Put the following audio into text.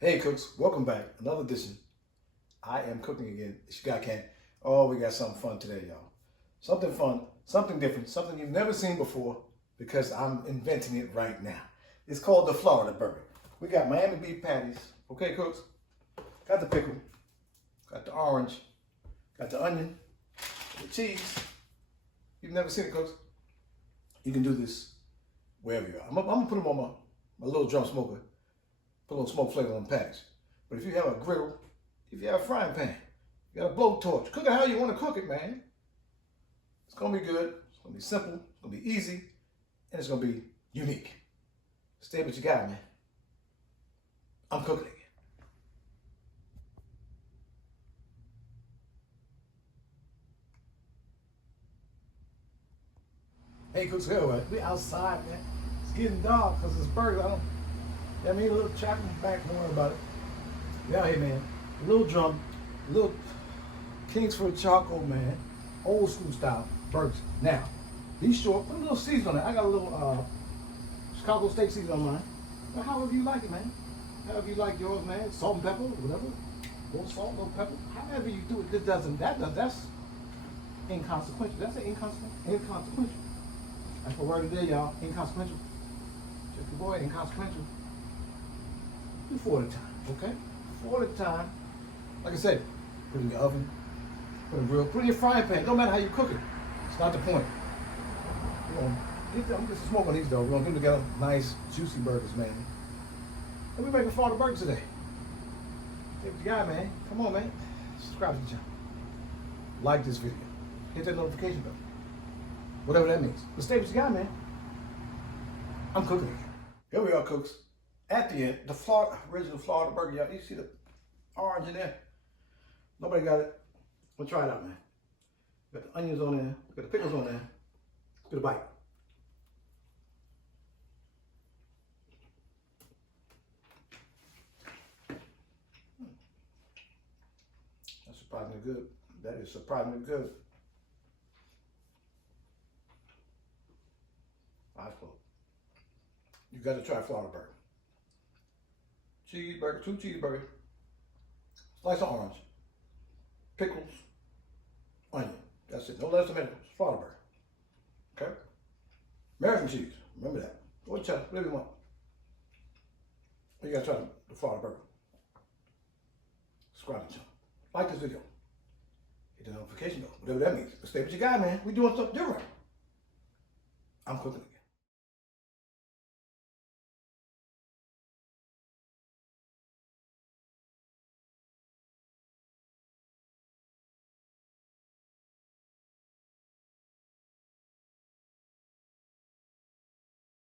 Hey cooks, welcome back. Another edition. I am cooking again. It's your guy Ken. Oh, we got something fun today, y'all. Something fun, something different, something you've never seen before because I'm inventing it right now. It's called the Florida burger. We got Miami beef patties. Okay, cooks? Got the pickle, got the orange, got the onion, the cheese. You've never seen it, cooks? You can do this wherever you are. I'm gonna put them on my little drum smoker. Put a little smoke flavor on the patties. But if you have a griddle, if you have a frying pan, you got a blowtorch, cook it how you want to cook it, man. It's gonna be good, it's gonna be simple, it's gonna be easy, and it's gonna be unique. Stay what you got, man. I'm cooking it. Hey, cooks, we outside, man. It's getting dark because it's burger. I mean, a little chopping back, don't worry about it. We out here, man. A little drum, a little Kingsford charcoal, man. Old school style burgers. Now, be short, put a little seasoning on it. I got a little Chicago steak seasoning on mine. But however you like it, man. However you like yours, man. Salt and pepper, whatever. A little salt, a little pepper. However you do it, that's inconsequential. That's an inconsequential. That's the word of the day, y'all. Inconsequential. Check your boy, inconsequential. Before the time, okay? Before the time. Like I said, put it in your oven, put it in grill, put it in your frying pan. Don't matter how you cook it. It's not the point. I'm gonna get some smoke on these though. We're gonna get them together nice, juicy burgers, man. And we're making Florida burgers today. Hey, you got, man. Come on, man. Subscribe to the channel. Like this video. Hit that notification bell. Whatever that means. But stay what you got, man. I'm cooking it. Here we are, cooks. At the end, the original Florida burger, y'all. You see the orange in there? Nobody got it. We'll try it out, man. Got the onions on there. Got the pickles on there. Let's get a bite. That's surprisingly good. That is surprisingly good. Eyes closed. You got to try Florida burger. Cheeseburger, 2 cheeseburgers, slice of orange, pickles, onion. That's it. No less than minutes. Florida burger. Okay? American cheese. Remember that. Or cheddar, whatever you want. You gotta try the Florida burger. Subscribe to the channel. Like this video. Hit the notification bell. Whatever that means. But stay what you got, man. We doing something different. I'm cooking again.